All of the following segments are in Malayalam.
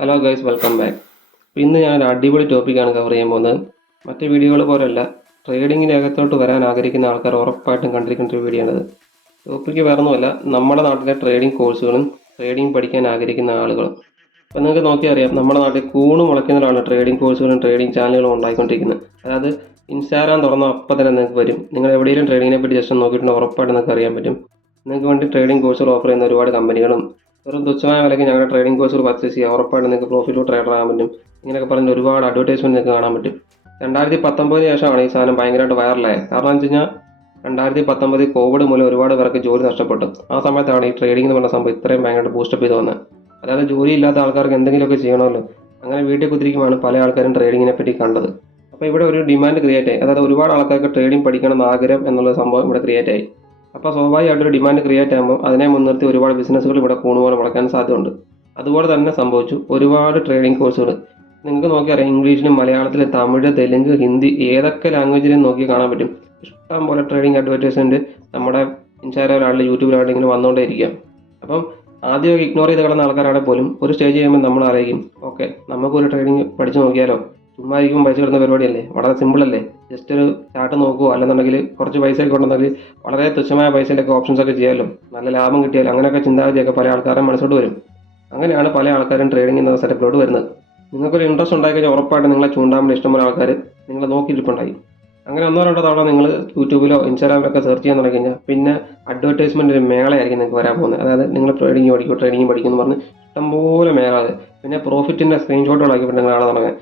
ഹലോ ഗൈസ് വെൽക്കം ബാക്ക് ഇന്ന് ഞാൻ ഒരു അടിപൊളി ടോപ്പിക്കാണ് കവർ ചെയ്യാൻ പോകുന്നത്. മറ്റ് വീഡിയോകൾ പോലെയല്ല ട്രേഡിങ്ങിന്റെ അകത്തോട്ട് വരാൻ ആഗ്രഹിക്കുന്ന ആൾക്കാർ ഉറപ്പായിട്ടും കണ്ടിരിക്കുന്ന ഒരു വീഡിയോ ആണത്. ടോപ്പിക്ക് വേറൊന്നുമല്ല നമ്മുടെ നാട്ടിലെ ട്രേഡിംഗ് കോഴ്സുകളും ട്രേഡിംഗ് പഠിക്കാൻ ആഗ്രഹിക്കുന്ന ആളുകളും. ഇപ്പം നിങ്ങൾക്ക് നോക്കിയാൽ അറിയാം നമ്മുടെ നാട്ടിൽ കൂണ് മുളയ്ക്കുന്നവരാണ് ട്രേഡിംഗ് കോഴ്സുകളും ട്രേഡിംഗ് ചാനലുകളും ഉണ്ടായിക്കൊണ്ടിരിക്കുന്നത്. അതായത് ഇൻസ്റ്റാഗ്രാം തുറന്ന അപ്പം തന്നെ നിങ്ങൾക്ക് വരും. നിങ്ങൾ എവിടെയെങ്കിലും ട്രേഡിങ്ങിനെ പറ്റി ജസ്റ്റ് നോക്കിയിട്ടുണ്ടെങ്കിൽ ഉറപ്പായിട്ട് നിങ്ങൾക്ക് അറിയാൻ പറ്റും. നിങ്ങൾക്ക് വേണ്ടി ട്രേഡിംഗ് കോഴ്സുകൾ ഓഫർ ചെയ്യുന്ന ഒരുപാട് കമ്പനികളും വെറും തുച്ഛമായ വിലയ്ക്ക് ഞങ്ങളുടെ ട്രേഡിംഗ് കോഴ്സുകൾ പർച്ചേസ് ചെയ്യുക ഉറപ്പായിട്ട് നിങ്ങൾക്ക് പ്രോഫിറ്റ് ട്രേഡർ ആകാൻ പറ്റും. ഇങ്ങനെയൊക്കെ പറഞ്ഞ് ഒരുപാട് അഡ്വർടൈസ്മെന്റ് നിങ്ങൾക്ക് കാണാൻ പറ്റും. രണ്ടായിരത്തി പത്തൊമ്പതിന് ശേഷമാണ് ഈ സാധനം ഭയങ്കരമായിട്ട് വൈറലായത് കാരണം എന്ന് വെച്ച് രണ്ടായിരത്തി പത്തൊമ്പതിൽ കോവിഡ് മൂലം ഒരുപാട് പേർക്ക് ജോലി നഷ്ടപ്പെട്ടു. ആ സമയത്താണ് ഈ ട്രേഡിംഗ് എന്ന് പറഞ്ഞ സംഭവം ഇത്രയും ഭയങ്കരമായിട്ട് ബൂസ്റ്റപ്പ് ചെയ്ത് വന്നത്. അതായത് ജോലി ഇല്ലാത്ത ആൾക്കാർക്ക് എന്തെങ്കിലുമൊക്കെ ചെയ്യണമല്ലോ. അങ്ങനെ വീട്ടിൽ കുത്തിരിക്കുമാണ് പല ആൾക്കാരും ട്രേഡിങ്ങിനെ പറ്റി കണ്ടത്. അപ്പോൾ ഇവിടെ ഒരു ഡിമാൻഡ് ക്രിയേറ്റ് ആയി. അതായത് ഒരുപാട് ആൾക്കാർക്ക് ട്രേഡിംഗ് പഠിക്കണം ആഗ്രഹം എന്നുള്ള സംഭവം ഇവിടെ ക്രിയേറ്റ് ആയി. അപ്പോൾ സ്വാഭാവികമായിട്ട് ഒരു ഡിമാൻഡ് ക്രിയേറ്റ് ആകുമ്പോൾ അതിനെ മുൻനിർത്തി ഒരുപാട് ബിസിനസ്സുകൾ ഇവിടെ കൂണുപോലെ മുളയ്ക്കാൻ സാധ്യതയുണ്ട്. അതുപോലെ തന്നെ സംഭവിച്ചു ഒരുപാട് ട്രേഡിംഗ് കോഴ്സുകൾ നിങ്ങൾക്ക് നോക്കിയറിയാം ഇംഗ്ലീഷിലും മലയാളത്തിലും തമിഴ് തെലുങ്ക് ഹിന്ദി ഏതൊക്കെ ലാംഗ്വേജിലും നോക്കി കാണാൻ പറ്റും. ഇഷ്ടം പോലെ ട്രേഡിംഗ് അഡ്വർടൈസ്മെന്റ് നമ്മുടെ ഇൻസ്റ്റാഗ്രാമിലാണെങ്കിലും യൂട്യൂബിലാണെങ്കിലും വന്നുകൊണ്ടേ ഇരിക്കാം അപ്പം ആദ്യമൊക്കെ ഇഗ്നോർ ചെയ്ത് കിടന്ന ആൾക്കാരാണെങ്കിൽ പോലും ഒരു സ്റ്റേജ് കഴിയുമ്പോൾ നമ്മൾ അറിയിക്കും ഓക്കെ നമുക്കൊരു ട്രേഡിംഗ് പഠിച്ചു നോക്കിയാലോ? ചുമ്മാ ആയിരിക്കും പൈസ കിട്ടുന്ന പരിപാടിയല്ലേ? വളരെ സിമ്പിൾ അല്ലേ ജസ്റ്റ് ഒരു ചാർട്ട് നോക്കുവോ അല്ലെന്നുണ്ടെങ്കിൽ കുറച്ച് പൈസ ഒക്കെ ഉണ്ടെന്നുണ്ടെങ്കിൽ വളരെ തുച്ഛമായ പൈസയിലൊക്കെ ഓപ്ഷൻസ് ഒക്കെ ചെയ്യാലും. നല്ല ലാഭം കിട്ടിയാലും? അങ്ങനെയൊക്കെ ചിന്താഗതിയൊക്കെ പല ആൾക്കാരുടെ മനസ്സോട് വരും. അങ്ങനെയാണ് പല ആൾക്കാരും ട്രേഡിംഗ് എന്ന സെറ്റപ്പിലോട്ട് വരുന്നത്. നിങ്ങൾക്കൊരു ഇൻട്രസ്റ്റ് ഉണ്ടായി കഴിഞ്ഞാൽ ഉറപ്പായിട്ട് നിങ്ങളെ വേണ്ടി ഇഷ്ടംപോലെ ആൾക്കാർ നിങ്ങളെ നോക്കിയിരിപ്പുണ്ടായി അങ്ങനെ ഒന്നോ രണ്ടോ തവണ നിങ്ങൾ യൂട്യൂബിലോ ഇൻസ്റ്റാഗ്രാമിലൊക്കെ സെർച്ച് ചെയ്യാൻ തുടങ്ങി കഴിഞ്ഞാൽ പിന്നെ അഡ്വർടൈസ്മെന്റ് ഒരു മേളയായിരിക്കും നിങ്ങൾക്ക് വരാൻ പോകുന്നത്. അതായത് നിങ്ങൾ ട്രേഡിംഗ് പഠിക്കും ട്രേഡിംഗ് പഠിക്കും എന്ന് പറഞ്ഞ് ഇഷ്ടംപോലെ മേള അത് പിന്നെ പ്രോഫിറ്റിന്റെ സ്ക്രീൻഷോട്ടുകളാക്കി നിങ്ങൾ കാണാൻ തുടങ്ങുക.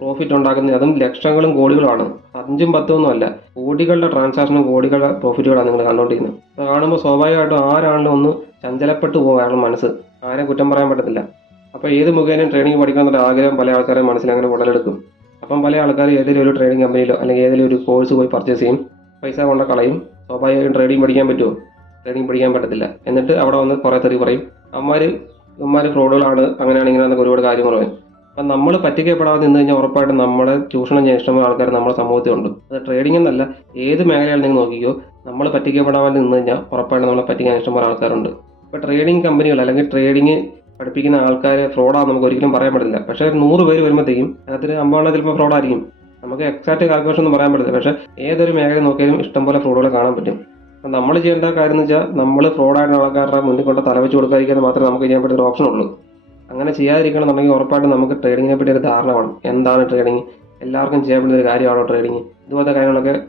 പ്രോഫിറ്റ് ഉണ്ടാക്കുന്നത് അതും ലക്ഷങ്ങളും കോടികളുമാണ്. അഞ്ചും പത്തും ഒന്നും അല്ല. കോടികളുടെ ട്രാൻസാക്ഷനും കോടികളുടെ പ്രോഫിറ്റുകളാണ് നിങ്ങൾ കണ്ടുകൊണ്ടിരിക്കുന്നത് അപ്പോൾ കാണുമ്പോൾ സ്വാഭാവികമായിട്ടും ആരാണെങ്കിലും ഒന്ന് ചഞ്ചലപ്പെട്ടു പോകും മനസ്സ്. ആരെ കുറ്റം പറയാൻ പറ്റത്തില്ല. അപ്പോൾ ഏത് മുഖേനയും ട്രെയിനിങ് പഠിക്കണം എന്നുള്ള ആഗ്രഹം പല ആൾക്കാരെ മനസ്സിൽ അങ്ങനെ ഉടലെടുക്കും. അപ്പം പല ആൾക്കാർ ഏതെങ്കിലും ഒരു ട്രേഡിംഗ് കമ്പനിയിലോ അല്ലെങ്കിൽ ഏതെങ്കിലും ഒരു കോഴ്സ് പോയി പർച്ചേസ് ചെയ്യും. പൈസ കൊണ്ട കളയും. സ്വാഭാവികമായും ട്രേഡിംഗ് പഠിക്കാൻ പറ്റുമോ? ട്രേഡിംഗ് പഠിക്കാൻ പറ്റത്തില്ല. എന്നിട്ട് അവിടെ വന്ന് കുറേ തെറി പറയും. അമ്മമാർ ഇവന്മാർ ഫ്രോഡുകളാണ് അങ്ങനെയാണ് ഇങ്ങനെയാണെന്നൊക്കെ ഒരുപാട് കാര്യങ്ങൾ പറയും. അപ്പം നമ്മൾ പറ്റിക്കപ്പെടാതെ നിന്ന് കഴിഞ്ഞാൽ ഉറപ്പായിട്ടും നമ്മളെ ചൂഷണം ചെയ്യാൻ ഇഷ്ടമായ ആൾക്കാർ നമ്മുടെ സമൂഹത്തിലുണ്ട് അത് ട്രേഡിംഗ് എന്നല്ല ഏത് മേഖലയാണ് നിങ്ങൾ നോക്കിക്കോ നമ്മൾ പറ്റിക്കപ്പെടാതെ നിന്ന് കഴിഞ്ഞാൽ ഉറപ്പായിട്ടും നമ്മളെ പറ്റിക്കാൻ ഇഷ്ടംപോലെ ആൾക്കാരുണ്ട്. ഇപ്പോൾ ട്രേഡിംഗ് കമ്പനികൾ അല്ലെങ്കിൽ ട്രേഡിംഗ് പഠിപ്പിക്കുന്ന ആൾക്കാർ ഫ്രോഡാണെന്ന് നമുക്ക് ഒരിക്കലും പറയാൻ പറ്റില്ല. പക്ഷേ ഒരു നൂറ് പേര് വരുമ്പോഴത്തേക്കും അതിൽ അമ്പതെണ്ണം ചിലപ്പോൾ ഫ്രോഡായിരിക്കും നമുക്ക് എക്സാക്ട് കാൽക്കുലേഷൻ ഒന്നും പറയാൻ പറ്റില്ല പക്ഷേ ഏതൊരു മേഖല നോക്കിയാലും ഇഷ്ടംപോലെ ഫ്രോഡുകൾ കാണാൻ പറ്റും. നമ്മൾ ചെയ്യേണ്ട കാര്യം എന്ന് വെച്ചാൽ നമ്മൾ ഫ്രോഡായിട്ടുള്ള ആൾക്കാരുടെ മുന്നിൽ കൊണ്ട് തലവെച്ച് കൊടുക്കാതിരിക്കാൻ മാത്രമേ നമുക്ക് ചെയ്യാൻ പറ്റുന്ന ഒരു ഓപ്ഷൻ ഉള്ളൂ. അങ്ങനെ ചെയ്യാതിരിക്കണം എന്നുണ്ടെങ്കിൽ ഉറപ്പായിട്ടും നമുക്ക് ട്രേഡിങ്ങിനെ പറ്റി ഒരു ധാരണ വേണം. എന്താണ് ട്രേഡിങ് എല്ലാവർക്കും ചെയ്യാൻ പറ്റുന്ന ഒരു കാര്യമാണോ ട്രേഡിങ് ഇതുപോലത്തെ കാര്യങ്ങളൊക്കെ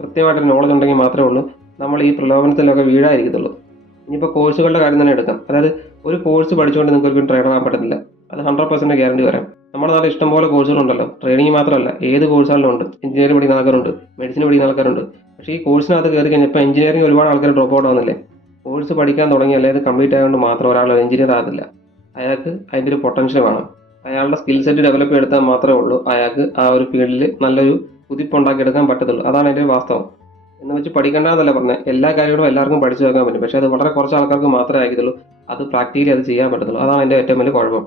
കൃത്യമായിട്ടൊരു നോളജ് ഉണ്ടെങ്കിൽ മാത്രമേ ഉള്ളൂ. നമ്മൾ ഈ പ്രലോഭനത്തിലൊക്കെ വീഴാതിരിക്കത്തുള്ളൂ. ഇനിയിപ്പോൾ കോഴ്സുകളുടെ കാര്യം തന്നെ എടുക്കാം. അതായത് ഒരു കോഴ്സ് പഠിച്ചുകൊണ്ട് നിങ്ങൾക്ക് ഒരിക്കലും ട്രേഡർ ആകാൻ പറ്റത്തില്ല. അത് ഹൺഡ്രഡ് പെർസെന്റ് ഗ്യാരണ്ടി വരാം. നമ്മുടെ നാട്ടിൽ ഇഷ്ടംപോലെ കോഴ്സുകളുണ്ടല്ലോ ട്രേഡിങ് മാത്രമല്ല ഏത് കോഴ്സുകളിലും ഉണ്ട്. എഞ്ചിനീയറിംഗ് പഠിക്കുന്ന ആൾക്കാരുണ്ട് മെഡിസിൻ പഠിക്കുന്ന ആൾക്കാരുണ്ട്. പക്ഷേ ഈ കോഴ്സിനകത്ത് കയറി കഴിഞ്ഞാൽ ഇപ്പോൾ എഞ്ചിനീയറിംഗ് ഒരുപാട് ആൾക്കാർ ഡ്രോപ്പ് ഔട്ട് ആവുന്നില്ലേ? കോഴ്സ് പഠിക്കാൻ തുടങ്ങി അല്ലെങ്കിൽ കംപ്ലീറ്റ് ആയതുകൊണ്ട് മാത്രം ഒരാൾ എഞ്ചിനീയർ ആകത്തില്ല. അയാൾക്ക് അതിന്റെ ഒരു പൊട്ടൻഷ്യൽ വേണം. അയാളുടെ സ്കിൽ സെറ്റ് ഡെവലപ്പ് ചെയ്തെടുത്താൽ മാത്രമേ ഉള്ളൂ. അയാൾക്ക് ആ ഒരു ഫീൽഡിൽ നല്ലൊരു കുതിപ്പുണ്ടാക്കിയെടുക്കാൻ പറ്റത്തുള്ളൂ. അതാണ് അതിന്റെ വാസ്തവം. എന്ന് വെച്ച് പഠിക്കേണ്ടതല്ല പറഞ്ഞത്. എല്ലാ കാര്യങ്ങളും എല്ലാവർക്കും പഠിച്ചു വെക്കാൻ പറ്റും. പക്ഷേ അത് വളരെ കുറച്ച് ആൾക്കാർക്ക് മാത്രമേ ആയിരിക്കത്തുള്ളൂ. അത് പ്രാക്ടിക്കലി അത് ചെയ്യാൻ പറ്റത്തുള്ളൂ. അതാണ് എന്റെ ഏറ്റവും വലിയ കുഴപ്പം.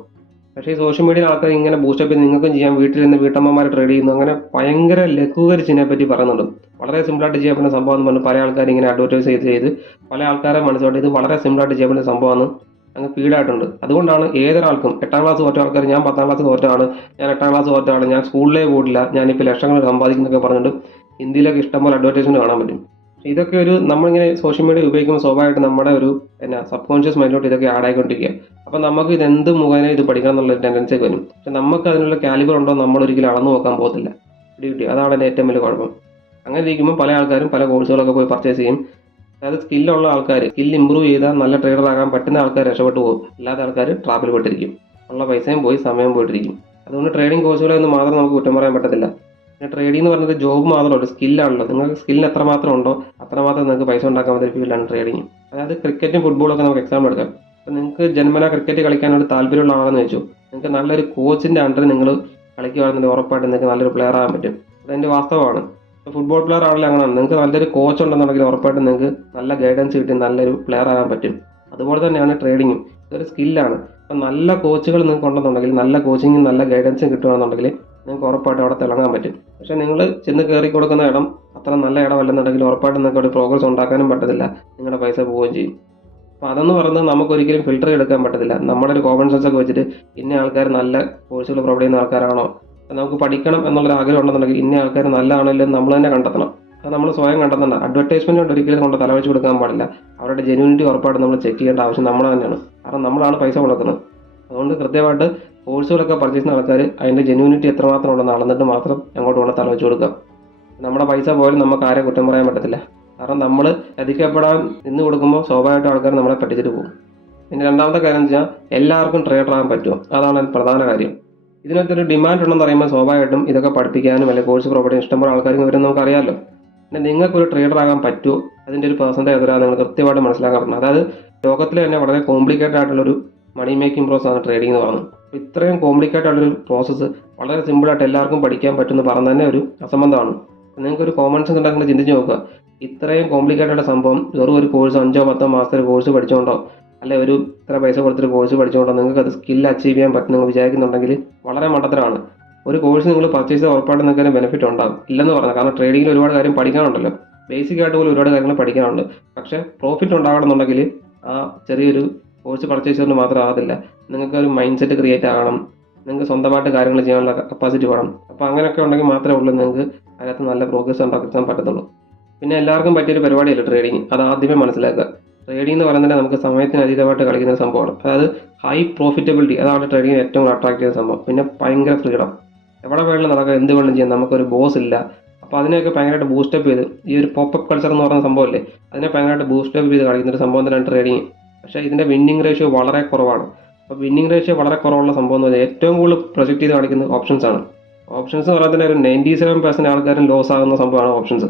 പക്ഷേ ഈ സോഷ്യൽ മീഡിയയിൽ ആൾക്കാർ ഇങ്ങനെ ബൂസ്റ്റപ്പ് ചെയ്ത് നിങ്ങൾക്കും ചെയ്യാം. വീട്ടിൽ നിന്ന് വീട്ടമ്മമാർ ട്രേഡ് ചെയ്യുന്നു. അങ്ങനെ ഭയങ്കര ലഘൂകരിച്ചതിനെ പറ്റി പറയുന്നുണ്ട്. വളരെ സിമ്പിളായിട്ട് ചെയ്യാൻ പറ്റുന്ന സംഭവം എന്ന് പറഞ്ഞു പല ആൾക്കാർ ഇങ്ങനെ അഡ്വർടൈസ് ചെയ്ത് ചെയ്ത് പല ആൾക്കാരെ മനസ്സിലോട്ട് ഇത് വളരെ സിമ്പിളായിട്ട് ചെയ്യാൻ പറ്റുന്ന സംഭവമാണ് അങ്ങ് ഫീഡായിട്ടുണ്ട് അതുകൊണ്ടാണ് ഏതൊരാൾക്കും എട്ടാം ക്ലാസ് തോറ്റ ആൾക്കാർ ഞാൻ പത്താം ക്ലാസ് തോറ്റാണ് ഞാൻ എട്ടാം ക്ലാസ് തോറ്റാണ് ഞാൻ സ്കൂളിലേ പോയിട്ടില്ല ഞാനിപ്പോൾ ലക്ഷങ്ങൾ സമ്പാദിക്കുന്നൊക്കെ പറഞ്ഞിട്ട് ഹിന്ദിയിലൊക്കെ ഇഷ്ടംപോലെ അഡ്വർടൈസ്മെന്റ് കാണാൻ പറ്റും. ഇതൊക്കെ ഒരു നമ്മളിങ്ങനെ സോഷ്യൽ മീഡിയ ഉപയോഗിക്കുമ്പോൾ സ്വാഭാവികമായിട്ട് നമ്മുടെ ഒരു എന്നാ സബ് കോൺഷ്യസ് മൈൻഡിലോട്ട് ഇതൊക്കെ ആഡ് ആയിക്കൊണ്ടിരിക്കുക. അപ്പം നമുക്ക് ഇത് എന്ത് മുഖേന ഇത് പഠിക്കണം എന്നുള്ള ടെൻഡൻസി വരും. പക്ഷെ നമുക്ക് അതിനുള്ള കാലിബർ ഉണ്ടോ നമ്മൾ ഒരിക്കലും അളന്നു നോക്കാൻ പോകത്തില്ല. ഡ്യൂട്ടി അതാണ് എന്റെ ഏറ്റവും വലിയ കുഴപ്പം. അങ്ങനെ ഇരിക്കുമ്പോൾ പല ആൾക്കാരും പല കോഴ്സുകളൊക്കെ പോയി പർച്ചേസ് ചെയ്യും. അതായത് സ്കില്ലുള്ള ആൾക്കാർ സ്കിൽ ഇമ്പ്രൂവ് ചെയ്താൽ നല്ല ട്രേഡർ ആകാൻ പറ്റുന്ന ആൾക്കാർ രക്ഷപ്പെട്ടു പോകും. അല്ലാത്ത ആൾക്കാർ ട്രാപ്പിൽ പെട്ടിരിക്കും. ഉള്ള പൈസയും പോയി സമയം പോയിട്ടിരിക്കും. അതുകൊണ്ട് ട്രേഡിംഗ് കോഴ്സുകളൊന്നും മാത്രം നമുക്ക് കുറ്റം പറയാൻ പറ്റത്തില്ല. പിന്നെ ട്രേഡിംഗ് എന്ന് പറഞ്ഞത് ജോബ് മാത്രമല്ല സ്കില്ലാണല്ലോ നിങ്ങൾക്ക് സ്കില്ലിന് എത്രമാത്രം ഉണ്ടോ അത്രമാത്രം നിങ്ങൾക്ക് പൈസ ഉണ്ടാക്കാൻ പറ്റുന്ന ഫീൽഡാണ് ട്രേഡിംഗ് അതായത് ക്രിക്കറ്റും ഫുട്ബോളും ഒക്കെ നമുക്ക് എക്സാമ്പിൾ എടുക്കാം. അപ്പം നിങ്ങൾക്ക് ജന്മന ക്രിക്കറ്റ് കളിക്കാനൊരു താല്പര്യമുള്ള ആളെന്ന് വെച്ചു നിങ്ങൾക്ക് നല്ലൊരു കോച്ചിന്റെ അണ്ടറിൽ നിങ്ങൾ കളിക്കുകയാണെന്നുണ്ടെങ്കിൽ ഉറപ്പായിട്ട് നിങ്ങൾക്ക് നല്ലൊരു പ്ലെയർ ആകാൻ പറ്റും. അതിന്റെ വാസ്തവമാണ്. ഫുട്ബോൾ പ്ലെയർ ആണെങ്കിലും അങ്ങനെയാണ് നിങ്ങൾക്ക് നല്ലൊരു കോച്ച് ഉണ്ടെന്നുണ്ടെങ്കിൽ ഉറപ്പായിട്ടും നിങ്ങൾക്ക് നല്ല ഗൈഡൻസ് കിട്ടി നല്ലൊരു പ്ലെയർ ആകാൻ പറ്റും. അതുപോലെ തന്നെയാണ് ട്രേഡിങ്ങും ഇതൊരു സ്കില്ലാണ് അപ്പം നല്ല കോച്ചുകൾ നിങ്ങൾക്ക് ഉണ്ടെന്നുണ്ടെങ്കിൽ നല്ല കോച്ചിങ്ങും നല്ല ഗൈഡൻസും കിട്ടുകയാണെന്നുണ്ടെങ്കിൽ നിങ്ങൾക്ക് ഉറപ്പായിട്ട് അവിടെ തിളങ്ങാൻ പറ്റും. പക്ഷേ നിങ്ങൾ ചെന്ന് കയറി കൊടുക്കുന്ന ഇടം അത്ര നല്ല ഇടമല്ലെന്നുണ്ടെങ്കിൽ ഉറപ്പായിട്ട് നിങ്ങൾക്ക് ഒരു പ്രോഗ്രസ് ഉണ്ടാക്കാനും പറ്റത്തില്ല. നിങ്ങളുടെ പൈസ പോവുകയും ചെയ്യും. അപ്പോൾ അതെന്ന് പറയുന്നത് നമുക്ക് ഒരിക്കലും ഫിൽട്ടർ എടുക്കാൻ പറ്റത്തില്ല. നമ്മുടെ ഒരു കോമൺ സെൻസ് ഒക്കെ വെച്ചിട്ട് ഇന്ന ആൾക്കാർ നല്ല കോഴ്സുകൾ പ്രൊവൈഡ് ചെയ്യുന്ന ആൾക്കാരാണോ? നമുക്ക് പഠിക്കണം എന്നുള്ളൊരു ആഗ്രഹം ഉണ്ടെന്നുണ്ടെങ്കിൽ ഇന്ന ആൾക്കാർ നല്ലതാണെങ്കിലും നമ്മൾ തന്നെ കണ്ടെത്തണം. അത് നമ്മൾ സ്വയം കണ്ടെത്തണ്ട. അഡ്വർടൈസ്മെന്റ് കൊണ്ട് ഒരിക്കലും കൊണ്ട് തലവെച്ച് കൊടുക്കാൻ പാടില്ല. അവരുടെ ജെനുവിനിറ്റി ഉറപ്പായിട്ട് നമ്മൾ ചെക്ക് ചെയ്യേണ്ട ആവശ്യം നമ്മൾ തന്നെയാണ്. കാരണം നമ്മളാണ് പൈസ കൊടുക്കുന്നത്. അതുകൊണ്ട് കൃത്യമായിട്ട് കോഴ്സുകളൊക്കെ പർച്ചേസ് ചെയ്യുന്ന ആൾക്കാർ അതിന്റെ ജെനുവിനിറ്റി എത്രമാത്രം ഉണ്ടെന്ന് അളന്നിട്ട് മാത്രം അങ്ങോട്ട് കൊണ്ട് തലവെച്ച് കൊടുക്കാം നമ്മുടെ പൈസ പോലും നമുക്ക് ആരെ കുറ്റം പറയാൻ പറ്റത്തില്ല. കാരണം നമ്മൾ ചതിക്കപ്പെടാൻ നിന്ന് കൊടുക്കുമ്പോൾ സ്വാഭാവികമായിട്ട് ആൾക്കാർ നമ്മളെ പറ്റിച്ചിട്ട് പോകും. പിന്നെ രണ്ടാമത്തെ കാര്യം വെച്ചാൽ എല്ലാവർക്കും ട്രേഡർ ആകാൻ പറ്റുമോ അതാണ് പ്രധാന കാര്യം. ഇതിനകത്തൊരു ഡിമാൻഡ് ഉണ്ടെന്ന് പറയുമ്പോൾ സ്വാഭാവികമായിട്ടും ഇതൊക്കെ പഠിപ്പിക്കാനും അല്ലെങ്കിൽ കോഴ്സ് പ്രൊവൈഡ് ചെയ്യാൻ ഇഷ്ടംപോലെ ആൾക്കാർക്ക് വരും നമുക്ക് അറിയാമല്ലോ പിന്നെ നിങ്ങൾക്ക് ഒരു ട്രേഡർ ആകാൻ പറ്റുമോ അതിന്റെ ഒരു പേഴ്സന്റേജ് എത്രയാണ് നിങ്ങൾ കൃത്യമായിട്ട് മനസ്സിലാക്കാൻ പറ്റുന്നത് അതായത് ലോകത്തിൽ തന്നെ വളരെ കോംപ്ലിക്കേറ്റഡ് ആയിട്ടുള്ളൊരു മണി മേക്കിംഗ് പ്രോസസ് ആണ് ട്രേഡിംഗ് എന്ന് പറയുന്നത്. അപ്പോൾ ഇത്രയും കോംപ്ലിക്കേറ്റഡ് ആയിട്ടുള്ളൊരു പ്രോസസ്സ് വളരെ സിമ്പിളായിട്ട് എല്ലാവർക്കും പഠിക്കാൻ പറ്റുമെന്ന് പറഞ്ഞ തന്നെ ഒരു അസംബന്ധമാണ്. നിങ്ങൾക്ക് ഒരു കോമൺ സെൻസ് ഉണ്ടാക്കുന്ന ചിന്തിച്ച് നോക്കുക. ഇത്രയും കോംപ്ലിക്കേറ്റഡ് സംഭവം വെറും ഒരു കോഴ്സ് അഞ്ചോ പത്തോ മാസത്തെ ഒരു കോഴ്സ് പഠിച്ചുകൊണ്ടോ അല്ലെ ഒരു ഇത്ര പൈസ കൊടുത്തൊരു കോഴ്സ് പഠിച്ചുകൊണ്ട് നിങ്ങൾക്ക് അത് സ്കിൽ അച്ചീവ് ചെയ്യാൻ പറ്റും നിങ്ങൾ വിചാരിക്കുന്നുണ്ടെങ്കിൽ വളരെ മണ്ടത്തരമാണ്. ഒരു കോഴ്സ് നിങ്ങൾ പർച്ചേസ് ചെയ്ത് ഉറപ്പായിട്ടും നിങ്ങൾക്ക് അതിന് ബെനിഫിറ്റ് ഉണ്ടാകും ഇല്ലെന്ന് പറഞ്ഞു കാരണം ട്രേഡിങ്ങിൽ ഒരുപാട് കാര്യം പഠിക്കാനുണ്ടല്ലോ. ബേസിക് ആയിട്ട് പോലും ഒരുപാട് കാര്യങ്ങൾ പഠിക്കാനുണ്ട്. പക്ഷേ പ്രോഫിറ്റ് ഉണ്ടാകണമെന്നുണ്ടെങ്കിൽ ആ ചെറിയൊരു കോഴ്സ് പർച്ചേസ് ചെയ്തുകൊണ്ട് മാത്രം ആകത്തില്ല. നിങ്ങൾക്ക് ഒരു മൈൻഡ് സെറ്റ് ക്രിയേറ്റ് ആകണം. നിങ്ങൾക്ക് സ്വന്തമായിട്ട് കാര്യങ്ങൾ ചെയ്യാനുള്ള കപ്പാസിറ്റി വേണം. അപ്പോൾ അങ്ങനെയൊക്കെ ഉണ്ടെങ്കിൽ മാത്രമേ ഉള്ളൂ നിങ്ങൾക്ക് അതിനകത്ത് നല്ല പ്രോഗ്രസ് ഉണ്ടാക്കാൻ പറ്റത്തുള്ളൂ. പിന്നെ എല്ലാവർക്കും പറ്റിയൊരു പരിപാടിയല്ല ട്രേഡിങ് അത് ആദ്യമേ മനസ്സിലാക്കുക. ട്രേഡിംഗ് എന്ന് പറയുന്നത് നമുക്ക് സമയത്തിന് അതീതമായിട്ട് കളിക്കുന്ന ഒരു സംഭവമാണ്. അതായത് ഹൈ പ്രോഫിറ്റബിലിറ്റി അതാണ് ട്രേഡിങ്ങിന് ഏറ്റവും അട്രാക്ട് ചെയ്യുന്ന സംഭവം. പിന്നെ ഭയങ്കര ഫ്രീഡം. എവിടെ വേണമെങ്കിലും നടക്കാം എന്ത് വേണമെങ്കിലും ചെയ്യാം. നമുക്കൊരു ബോസ് ഇല്ല. അപ്പോൾ അതിനെയൊക്കെ ഭയങ്കരമായിട്ട് ബൂസ്റ്റപ്പ് ചെയ്ത് ഈ ഒരു പോപ്പപ്പ് കൾച്ചർ എന്ന് പറയുന്ന സംഭവമല്ലേ അതിനെ ഭയങ്കരമായിട്ട് ബൂസ്റ്റപ്പ് ചെയ്ത് കളിക്കുന്ന ഒരു സംഭവം തന്നെയാണ് ട്രേഡിങ് പക്ഷേ ഇതിന്റെ വിന്നിംഗ് റേഷ്യോ വളരെ കുറവാണ്. അപ്പോൾ വിന്നിംഗ് റേഷ്യോ വളരെ കുറവുള്ള സംഭവം എന്ന് പറഞ്ഞാൽ ഏറ്റവും കൂടുതൽ പ്രൊജക്ട് ചെയ്ത് കാണിക്കുന്നത് ഓപ്ഷൻസ് ആണ്. ഓപ്ഷൻസ് എന്ന് പറയുന്നത് ഒരു നയന്റി സെവൻ പെർസെന്റ് ആൾക്കാരും ലോസ് ആകുന്ന സംഭവമാണ് ഓപ്ഷൻസ്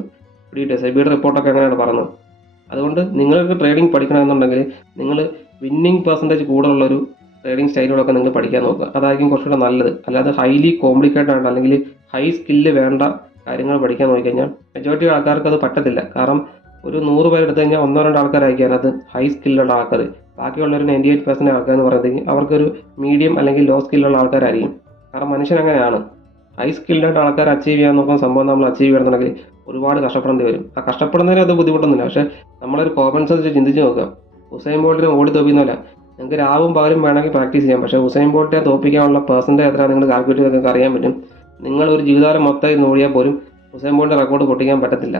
ഡീറ്റെയിൽസ് എബിയുടെ റിപ്പോർട്ടൊക്കെ അങ്ങനെയാണ് പറയുന്നത്. അതുകൊണ്ട് നിങ്ങൾക്ക് ട്രേഡിംഗ് പഠിക്കണമെന്നുണ്ടെങ്കിൽ നിങ്ങൾ വിന്നിംഗ് പെർസെന്റേജ് കൂടുതലുള്ളൊരു ട്രേഡിംഗ് സ്റ്റൈലുകളൊക്കെ നിങ്ങൾ പഠിക്കാൻ നോക്കുക. അതായിരിക്കും കുറച്ചുകൂടെ നല്ലത്. അല്ലാതെ ഹൈലി കോംപ്ലിക്കേറ്റഡ് ആണ് അല്ലെങ്കിൽ ഹൈ സ്കില്ല് വേണ്ട കാര്യങ്ങൾ പഠിക്കാൻ നോക്കി കഴിഞ്ഞാൽ മെജോറിറ്റി ആൾക്കാർക്ക് അത് പറ്റത്തില്ല. കാരണം ഒരു നൂറ് പേര് എടുത്തു കഴിഞ്ഞാൽ ഒന്നോ രണ്ടോ ആൾക്കാരായിരിക്കും അത് ഹൈ സ്കില്ലുള്ള ആൾക്കാർ ബാക്കിയുള്ള ഒരു നയന്റി എയ്റ്റ് പെർസെന്റ് ആൾക്കാർ എന്ന് പറയുന്നത് അവർക്കൊരു മീഡിയം അല്ലെങ്കിൽ ലോ സ്കില്ലുള്ള ആൾക്കാരായിരിക്കും. കാരണം മനുഷ്യൻ അങ്ങനെയാണ് ഹൈ സ്കിൽഡായിട്ട് ആൾക്കാർ അച്ചീവ് ചെയ്യാൻ നോക്കുന്ന സംഭവം നമ്മൾ അച്ചീവ് ചെയ്യണമെന്നുണ്ടെങ്കിൽ ഒരുപാട് കഷ്ടപ്പെടേണ്ടി വരും. ആ കഷ്ടപ്പെടുന്നതിന് അത് ബുദ്ധിമുട്ടൊന്നുമില്ല. പക്ഷേ നമ്മളൊരു കോമൺ സെൻസ് ചിന്തിച്ച് നോക്കുക. ഹുസൈൻ ബോൾട്ടിനെ ഓടി തോപ്പിക്കുന്നില്ല നിങ്ങൾക്ക് രാവും പകലും വേണമെങ്കിൽ പ്രാക്ടീസ് ചെയ്യാം. പക്ഷേ ഹുസൈൻ ബോൾട്ടിനെ തോപ്പിക്കാനുള്ള പേഴ്സന്റെ എത്ര നിങ്ങൾ കാൽക്കുലേറ്റ് നിങ്ങൾക്ക് അറിയാൻ പറ്റും. നിങ്ങൾ ഒരു ജീവിതകാലം മൊത്തം ഇരുന്ന് പോലും ഹുസൈൻ ബോൾട്ടിന്റെ റെക്കോർഡ് പൊട്ടിക്കാൻ പറ്റത്തില്ല.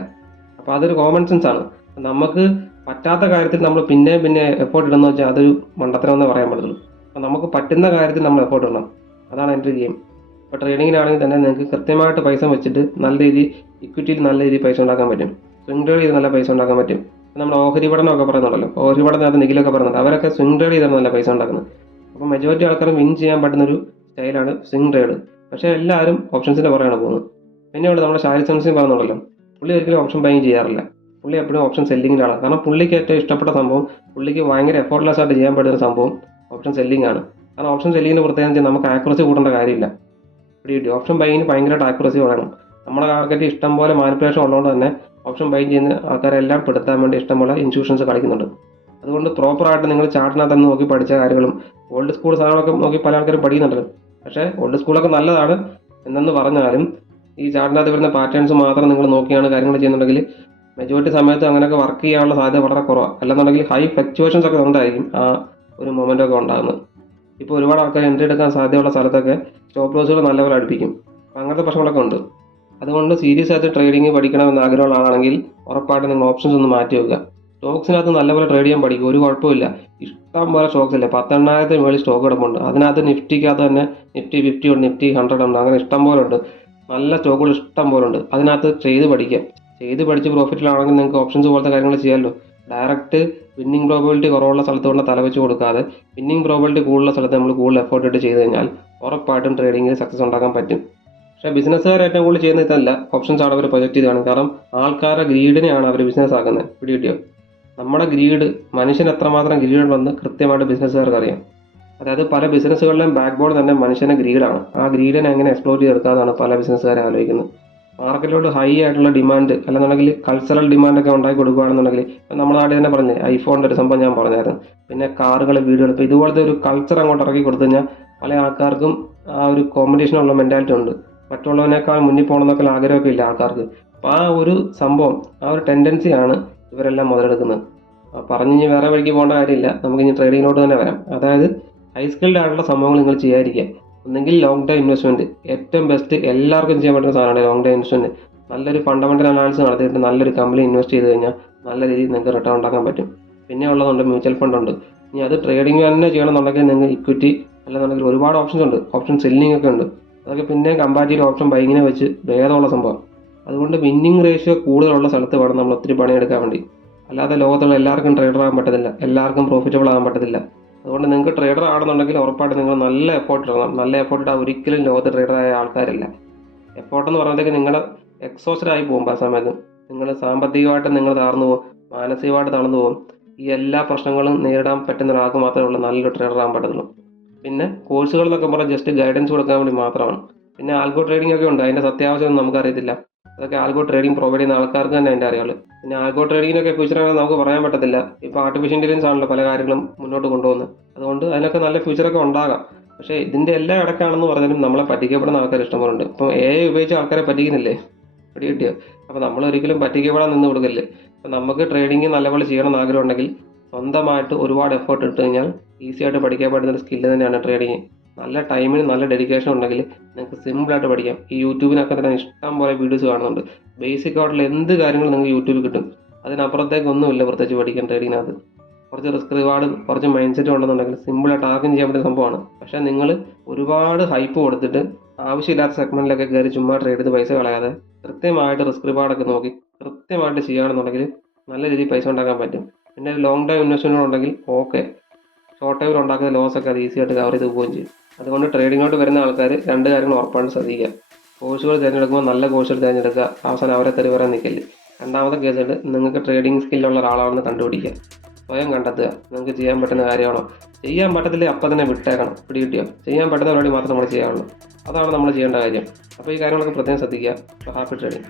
അപ്പോൾ അതൊരു കോമൺ സെൻസ് ആണ്. നമുക്ക് പറ്റാത്ത കാര്യത്തിൽ നമ്മൾ പിന്നെ പിന്നെ എഫോർട്ട് ഇടുന്ന വെച്ചാൽ അതൊരു മണ്ടത്തരം എന്നേ പറയാൻ പറ്റുള്ളൂ അപ്പോൾ നമുക്ക് പറ്റുന്ന കാര്യത്തിൽ നമ്മൾ എഫോർട്ട് ഇടണം. അതാണ് എന്റെ ഗെയിം ഇപ്പോൾ ട്രേഡിങ്ങിനാണെങ്കിൽ തന്നെ നിങ്ങൾക്ക് കൃത്യമായിട്ട് പൈസ വെച്ചിട്ട് നല്ല രീതിയിൽ ഇക്വിറ്റിയിൽ നല്ല രീതിയിൽ പൈസ ഉണ്ടാക്കാൻ പറ്റും. സ്വിംഗ് ട്രേഡ് ചെയ്ത് നല്ല പൈസ ഉണ്ടാക്കാൻ പറ്റും. നമ്മൾ ഓഹരി പഠനമൊക്കെ പറയുന്നുണ്ടല്ലോ. ഓഹരി പഠനത്തിനകത്ത് നിഖിലൊക്കെ പറയുന്നുണ്ട്. അവരൊക്കെ സ്വിംഗ് ട്രേഡ് ചെയ്താണ് നല്ല പൈസ ഉണ്ടാക്കുന്നത്. അപ്പോൾ മെജോറിറ്റി ആൾക്കാരും വിൻ ചെയ്യാൻ പറ്റുന്ന ഒരു സ്റ്റൈലാണ് സ്വിംഗ് ട്രേഡ് പക്ഷേ എല്ലാവരും ഓപ്ഷൻസിന്റെ പുറകെയാണ് പോകുന്നത്. പിന്നെ നമ്മുടെ ഷാരി സെൻസിങ് പറയുന്നുണ്ടല്ലോ പുള്ളി ഒരിക്കലും ഓപ്ഷൻ ബൈങ് ചെയ്യാറില്ല. പുള്ളി എപ്പോഴും ഓപ്ഷൻ സെല്ലിങ്ങിന്റെ കാരണം പുള്ളിക്ക് ഏറ്റവും ഇഷ്ടപ്പെട്ട സംഭവം പുള്ളിക്ക് ഭയങ്കര എഫോർട്ട്ലെസ് ആയിട്ട് ചെയ്യാൻ പറ്റുന്ന സംഭവം ഓപ്ഷൻ സെല്ലിംഗ് ആണ്. കാരണം ഓപ്ഷൻ സെല്ലിങ്ങിന് പ്രത്യേകം നമുക്ക് ആക്യുറസി കൂട്ടേണ്ട കാര്യമില്ല. ഇവിടെ കിട്ടി ഓപ്ഷൻ ബൈങ്ങിന് ഭയങ്കരമായിട്ട് ആക്യുറസി വേണം. നമ്മുടെ മാർക്കറ്റ് ഇഷ്ടം പോലെ മാനിപ്പുലേഷൻ ഉള്ളതുകൊണ്ട് തന്നെ ഓപ്ഷൻ ബൈ ചെയ്യുന്ന ആൾക്കാരെല്ലാം പെടുത്താൻ വേണ്ടി ഇഷ്ടംപോലെ ഇൻസ്റ്റിറ്റ്യൂഷൻസ് കളിക്കുന്നുണ്ട് അതുകൊണ്ട് പ്രോപ്പറായിട്ട് നിങ്ങൾ ചാർട്ടിനകത്ത് നിന്ന് നോക്കി പഠിച്ച കാര്യങ്ങളും ഓൾഡ് സ്കൂൾ സാധനങ്ങളൊക്കെ നോക്കി പല ആൾക്കാരും പഠിക്കുന്നുണ്ട്. പക്ഷേ ഓൾഡ് സ്കൂളൊക്കെ നല്ലതാണ് എന്നെന്ന് പറഞ്ഞാലും ഈ ചാർട്ടിനകത്ത് വരുന്ന പാറ്റേൺസ് മാത്രം നിങ്ങൾ നോക്കിയാണ് കാര്യങ്ങൾ ചെയ്യുന്നുണ്ടെങ്കിൽ മെജോറിറ്റി സമയത്ത് അങ്ങനെയൊക്കെ വർക്ക് ചെയ്യാനുള്ള സാധ്യത വളരെ കുറവാണ് അല്ലെന്നുണ്ടെങ്കിൽ ഹൈ ഫ്ലക്ച്വേഷൻസ് ഒക്കെ ഉണ്ടായിരിക്കും ആ ഒരു മൊമെന്റ് ഒക്കെ ഉണ്ടാകുന്നത് ഇപ്പോൾ ഒരുപാട് ആൾക്കാർ എൻട്രി എടുക്കാൻ സാധ്യതയുള്ള സ്ഥലത്തൊക്കെ സ്റ്റോപ്പ് ലോസുകൾ നല്ലപോലെ അടുപ്പിക്കും. അങ്ങനത്തെ പ്രശ്നങ്ങളൊക്കെ ഉണ്ട്. അതുകൊണ്ട് സീരിയസ് ആയിട്ട് ട്രേഡിംഗ് പഠിക്കണമെന്ന് ആഗ്രഹമുള്ള ആളാണെങ്കിൽ ഉറപ്പായിട്ടും നിങ്ങൾ ഓപ്ഷൻസ് ഒന്ന് മാറ്റി വെക്കുക. സ്റ്റോക്സിനകത്ത് നല്ലപോലെ ട്രേഡ് ചെയ്യാൻ പഠിക്കും ഒരു കുഴപ്പമില്ല. ഇഷ്ടം പോലെ സ്റ്റോക്സ് ഇല്ല? പത്തെണ്ണായിരത്തിന് മേളിൽ സ്റ്റോക്ക് കിടപ്പുണ്ട്. അതിനകത്ത് നിഫ്റ്റിക്കകത്ത് തന്നെ നിഫ്റ്റി ഫിഫ്റ്റി ഉണ്ട് നിഫ്റ്റി ഹൺഡ്രഡ് ഉണ്ട്. അങ്ങനെ ഇഷ്ടം പോലെ ഉണ്ട്. നല്ല സ്റ്റോക്കുകൾ ഇഷ്ടം പോലെ ഉണ്ട്. അതിനകത്ത് ചെയ്ത് പഠിക്കാം ചെയ്ത് പഠിച്ച് പ്രോഫിറ്റിലാണെങ്കിൽ നിങ്ങൾക്ക് ഓപ്ഷൻസ് പോലത്തെ കാര്യങ്ങൾ ചെയ്യാമല്ലോ. ഡയറക്റ്റ് വിന്നിംഗ് പ്രോബിലിറ്റി കുറവുള്ള സ്ഥലത്ത് കൊണ്ട് തലവെച്ച് കൊടുക്കാതെ വിന്നിംഗ് പ്രോബിലിറ്റി കൂടുതലുള്ള സ്ഥലത്ത് നമ്മൾ കൂടുതൽ എഫേർട്ട് ഇട്ട് ചെയ്ത് കഴിഞ്ഞാൽ ഉറപ്പായിട്ടും ട്രേഡിങ്ങിൽ സക്സസ് ഉണ്ടാക്കാൻ പറ്റും. പക്ഷേ ബിസിനസ്സുകാർ ഏറ്റവും കൂടുതൽ ചെയ്യുന്ന ഇതല്ല. ഓപ്ഷൻസ് ആണ് അവർ പ്രൊജക്ട് ചെയ്ത് കാണും കാരണം ആൾക്കാരുടെ ഗ്രീഡിനെയാണ് അവർ ബിസിനസ് ആക്കുന്നത്. പിടി കിട്ടിയോ നമ്മുടെ ഗ്രീഡ് മനുഷ്യൻ എത്രമാത്രം ഗ്രീഡ് വന്ന് കൃത്യമായിട്ട് ബിസിനസ്സുകാർക്ക് അറിയാം. അതായത് പല ബിസിനസ്സുകളിലെയും ബാക്ക് ബോർഡ് തന്നെ മനുഷ്യനെ ഗ്രീഡാണ് ആ ഗ്രീഡിനെ എങ്ങനെ എക്സ്പ്ലോർ ചെയ്തെടുക്കാമെന്നാണ് പല ബിസിനസ്സുകാരെ ആലോചിക്കുന്നത്. മാർക്കറ്റിലോട്ട് ഹൈ ആയിട്ടുള്ള ഡിമാൻഡ് അല്ലെന്നുണ്ടെങ്കിൽ കൾച്ചറൽ ഡിമാൻഡ് ഒക്കെ ഉണ്ടാക്കി കൊടുക്കുകയാണെന്നുണ്ടെങ്കിൽ നമ്മൾ നാട്ടിൽ തന്നെ പറഞ്ഞേ ഐഫോണിന്റെ ഒരു സംഭവം ഞാൻ പറഞ്ഞായിരുന്നു. പിന്നെ കാറുകൾ വീടുകൾ ഇപ്പോൾ ഇതുപോലത്തെ ഒരു കൾച്ചർ അങ്ങോട്ട് ഇറക്കി കൊടുത്തു കഴിഞ്ഞാൽ പല ആൾക്കാർക്കും ആ ഒരു കോമ്പറ്റീഷനുള്ള മെന്റാലിറ്റി ഉണ്ട്. മറ്റുള്ളവനേക്കാൾ മുന്നിൽ പോകണമെന്നൊക്കെ ആഗ്രഹമൊക്കെ ഇല്ല ആൾക്കാർക്ക്. അപ്പോൾ ആ ഒരു സംഭവം ആ ഒരു ടെൻഡൻസിയാണ് ഇവരെല്ലാം മുതലെടുക്കുന്നത്. ഇനി വേറെ വഴിക്ക് പോകേണ്ട കാര്യമില്ല. നമുക്ക് ഇനി ട്രേഡിങ്ങിലോട്ട് തന്നെ വരാം. അതായത് ഹൈ സ്കിൽഡ് ആയിട്ടുള്ള സംഭവങ്ങൾ നിങ്ങൾ ചെയ്യാതിരിക്കുക. ഒന്നെങ്കിൽ ലോങ് ടൈം ഇൻവെസ്റ്റ്മെന്റ് ഏറ്റവും ബെസ്റ്റ് എല്ലാവർക്കും ചെയ്യാൻ പറ്റുന്ന സാധനമാണ് ലോങ് ടൈം ഇൻവെസ്റ്റ്മെന്റ് നല്ലൊരു ഫണ്ടമെന്റൽ അനാലിസിസ് നടത്തിയിട്ട് നല്ലൊരു കമ്പനി ഇൻവെസ്റ്റ് ചെയ്ത് കഴിഞ്ഞാൽ നല്ല രീതിയിൽ നിങ്ങൾക്ക് റിട്ടേൺ ഉണ്ടാക്കാൻ പറ്റും. പിന്നെ ഉള്ളതുണ്ട് മ്യൂച്വൽ ഫണ്ട് ഉണ്ട്. ഇനി അത് ട്രേഡിംഗ് തന്നെ ചെയ്യണമെന്നുണ്ടെങ്കിൽ നിങ്ങൾക്ക് ഇക്വിറ്റി അല്ലെന്നുണ്ടെങ്കിൽ ഒരുപാട് ഓപ്ഷൻസ് ഉണ്ട്. ഓപ്ഷൻ സെല്ലിംഗ് ഒക്കെ ഉണ്ട്. അതൊക്കെ പിന്നെ കമ്പാരിറ്റീവ് ഓപ്ഷൻ ബൈങ്ങിനെ വെച്ച് ഭേദമുള്ള സംഭവം. അതുകൊണ്ട് വിന്നിങ് റേഷ്യോ കൂടുതലുള്ള സ്ഥലത്ത് വേണം നമ്മൾ ഒത്തിരി പണിയെടുക്കാൻ വേണ്ടി. അല്ലാതെ ലോകത്തുള്ള എല്ലാവർക്കും ട്രേഡർ ആകാൻ പറ്റത്തില്ല. എല്ലാവർക്കും പ്രോഫിറ്റബിൾ ആകാൻ പറ്റത്തില്ല. അതുകൊണ്ട് നിങ്ങൾക്ക് ട്രേഡർ ആണെന്നുണ്ടെങ്കിൽ ഉറപ്പായിട്ട് നിങ്ങൾ നല്ല എഫോർട്ട് ഇടണം. നല്ല എഫോർട്ട് ഇട്ടാൽ ഒരിക്കലും ലോകത്ത് ട്രേഡറായ ആൾക്കാരില്ല. എഫോർട്ട് എന്ന് പറയുമ്പോഴത്തേക്ക് നിങ്ങളുടെ എക്സോസ്റ്റഡ് ആയി പോകും ആ സമയത്ത്. നിങ്ങൾ സാമ്പത്തികമായിട്ട് നിങ്ങൾ താർന്നു പോകും. മാനസികമായിട്ട് തളർന്നു പോകും. ഈ എല്ലാ പ്രശ്നങ്ങളും നേരിടാൻ പറ്റുന്ന ഒരാൾക്ക് മാത്രമേ ഉള്ളൂ നല്ലൊരു ട്രേഡർ ആകാൻ പറ്റുള്ളൂ പിന്നെ കോഴ്സുകൾ എന്നൊക്കെ പറഞ്ഞാൽ ജസ്റ്റ് ഗൈഡൻസ് കൊടുക്കാൻ വേണ്ടി മാത്രമാണ്. പിന്നെ ആൽഗോ ട്രേഡിംഗ് ഒക്കെ ഉണ്ട്. അതിന്റെ സത്യാവശ്യം നമുക്ക് അറിയത്തില്ല അതൊക്കെ ആൽഗോ ട്രേഡിംഗ് പ്രൊവൈഡ് ചെയ്യുന്ന ആൾക്കാർക്ക് തന്നെ അതിന്റെ അറിയാൾ. പിന്നെ ആൽഗോ ട്രേഡിങ്ങിനൊക്കെ ഫ്യൂച്ചറാണ് നമുക്ക് പറയാൻ പറ്റത്തില്ല. ഇപ്പോൾ ആർട്ടിഫിഷ്യൽ ഇന്റലിജൻസ് ആണല്ലോ പല കാര്യങ്ങളും മുന്നോട്ട് കൊണ്ടുപോകുന്നത്. അതുകൊണ്ട് അതിനൊക്കെ നല്ല ഫ്യൂച്ചറൊക്കെ ഉണ്ടാകാം. പക്ഷേ ഇതിന്റെ എല്ലാ ഇടക്കാണെന്ന് പറഞ്ഞാലും നമ്മളെ പറ്റിക്കപ്പെടുന്ന ആൾക്കാർ ഇഷ്ടംപോലുണ്ട്. ഇപ്പം എ ഉപയോഗിച്ച് ആൾക്കാരെ പറ്റിക്കുന്നില്ലേ? പിടി കിട്ടിയോ അപ്പോൾ നമ്മൾ ഒരിക്കലും പറ്റിക്കപ്പെടാൻ നിന്ന് കൊടുക്കല്ലേ? അപ്പം നമുക്ക് ട്രേഡിങ് നല്ലപോലെ ചെയ്യണം ആഗ്രഹം ഉണ്ടെങ്കിൽ സ്വന്തമായിട്ട് ഒരുപാട് എഫേർട്ട് ഇട്ട് കഴിഞ്ഞാൽ ഈസിയായിട്ട് പഠിക്കാൻ പറ്റുന്ന ഒരു സ്കില്ല് തന്നെയാണ് ട്രേഡിങ് നല്ല ടൈമിന് നല്ല ഡെഡിക്കേഷൻ ഉണ്ടെങ്കിൽ നിങ്ങൾക്ക് സിമ്പിളായിട്ട് പഠിക്കാം. ഈ യൂട്യൂബിനൊക്കെ തന്നെ ഇഷ്ടം പോലെ വീഡിയോസ് കാണുന്നുണ്ട്. ബേസിക് ആയിട്ടുള്ള എന്ത് കാര്യങ്ങളും നിങ്ങൾക്ക് യൂട്യൂബിൽ കിട്ടും. അതിനപ്പുറത്തേക്ക് ഒന്നുമില്ല പ്രത്യേകിച്ച് പഠിക്കാൻ ട്രേഡിങ്ങിനകത്ത് കുറച്ച് റിസ്ക് റിവാർഡ് കുറച്ച് മൈൻഡ് സെറ്റ് ഉണ്ടെന്നുണ്ടെങ്കിൽ സിമ്പിളായിട്ട് ആർക്കും ചെയ്യാൻ പറ്റുന്ന സംഭവമാണ്. പക്ഷേ നിങ്ങൾ ഒരുപാട് ഹൈപ്പ് കൊടുത്തിട്ട് ആവശ്യമില്ലാത്ത സെഗ്മെന്റിലൊക്കെ കയറി ചുമ്മാ ട്രേഡ് ചെയ്ത് പൈസ കളയാതെ കൃത്യമായിട്ട് റിസ്ക് റിവാർഡൊക്കെ നോക്കി കൃത്യമായിട്ട് ചെയ്യുകയാണെന്നുണ്ടെങ്കിൽ നല്ല രീതിയിൽ പൈസ ഉണ്ടാക്കാൻ പറ്റും. പിന്നെ ലോങ് ടൈം ഇൻവെസ്റ്റ്മെന്റ് ഉണ്ടെങ്കിൽ ഓക്കെ ഷോർട്ട് ടൈമിൽ ഉണ്ടാക്കുന്ന ലോസ് ഒക്കെ അത് ഈസി ആയിട്ട് കവർ ചെയ്ത് പോവുകയും ചെയ്യും. അതുകൊണ്ട് ട്രേഡിങ്ങോട്ട് വരുന്ന ആൾക്കാർ രണ്ട് കാര്യങ്ങൾ ഉറപ്പാണ് ശ്രദ്ധിക്കുക. കോഴ്സുകൾ തിരഞ്ഞെടുക്കുമ്പോൾ നല്ല കോഴ്സുകൾ തിരഞ്ഞെടുക്കുക. അവസാനം അവരെ തെറി പറയാൻ നിൽക്കൽ രണ്ടാമത്തെ കേസുണ്ട് നിങ്ങൾക്ക് ട്രേഡിംഗ് സ്കില്ലുള്ള ഒരാളാണെന്ന് കണ്ടുപിടിക്കുക. സ്വയം കണ്ടെത്തുക. നിങ്ങൾക്ക് ചെയ്യാൻ പറ്റുന്ന കാര്യമാണോ? ചെയ്യാൻ പറ്റത്തില്ല അപ്പം തന്നെ വിട്ടേക്കണം. പിടികിട്ടിയോ? ചെയ്യാൻ പറ്റുന്ന പരിപാടി മാത്രം നമ്മൾ ചെയ്യാവുള്ളൂ അതാണ് നമ്മൾ ചെയ്യേണ്ട കാര്യം. അപ്പോൾ ഈ കാര്യങ്ങളൊക്കെ പ്രത്യേകം ശ്രദ്ധിക്കുക. Happy trading